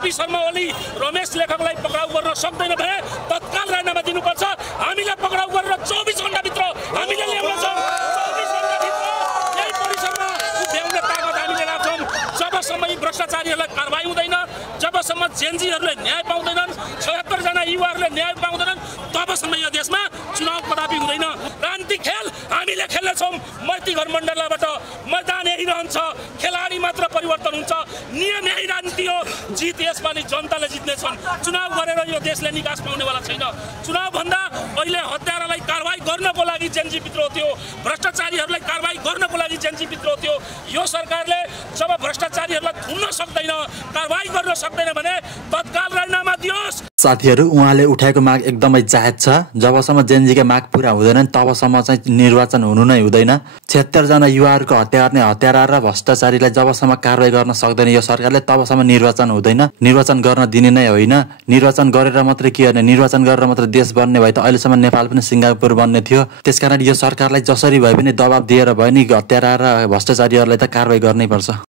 केपी शर्मा ओली रमेश लेखकलाई पक्राउ गर्न सक्दैन भने तत्काल राजीनामा दिनुपर्छ। हामीले पक्राउ गरेर 24 घण्टाभित्र हामीले ल्याउनेछौँ। 24 घण्टाभित्र यही परिसरमा उभ्याउने ताकत हामीले राख्छौँ। जबसम्म यी भ्रष्टाचारीहरूलाई कारबाही हुँदैन, जबसम्म जेनजीहरूले न्याय पाउँदैनन्, 76 जना युवाहरूले न्याय पाउँदैनन्, तबसम्म यो देशमा चुनाव कदापि हुँदैन। राजनीति खेल हामीले खेल्नेछौँ। मैतीघर मण्डलबाट मैदान यही रहन्छ, खेलाडी मात्र परिवर्तन हुन्छ, नियम यही राजनीति हो। जित यसपालि जनताले जित्नेछन्। चुनाव गरेर यो देशले निकास पाउनेवाला छैन। चुनाव भन्दा अहिले हत्यारालाई कारबाही गर्नको लागि जेनजी विद्रोह थियो, भ्रष्टाचारीहरूलाई कारबाही गर्नको लागि जेनजी विद्रोह थियो। यो सरकारले जब भ्रष्टाचारीहरूलाई थुन्न सक्दैन, कारबाही गर्न सक्दैन भने तत्काल राजीनामा दियोस्। साथीहरू, उहाँले उठाएको माग एकदमै जायज छ। जबसम्म जेनजीका माग पूरा हुँदैनन् तबसम्म चाहिँ निर्वाचन हुनु नै हुँदैन। 76 जना युवाहरूको हत्या गर्ने हत्यारा र भ्रष्टाचारीलाई जबसम्म कारबाही गर्न सक्दैन यो सरकारले तबसम्म निर्वाचन हुँदैन। निर्वाचन गर्न दिने नै होइन। निर्वाचन गरेर मात्रै के गर्ने, निर्वाचन गरेर मात्रै देश बन्ने भए त अहिलेसम्म नेपाल पनि सिङ्गापुर बन्ने थियो। त्यसकारण यो सरकारलाई जसरी भए पनि दबाब दिएर भयो नि हत्यारा र भ्रष्टाचारीहरूलाई त कारबाही गर्नै पर्छ।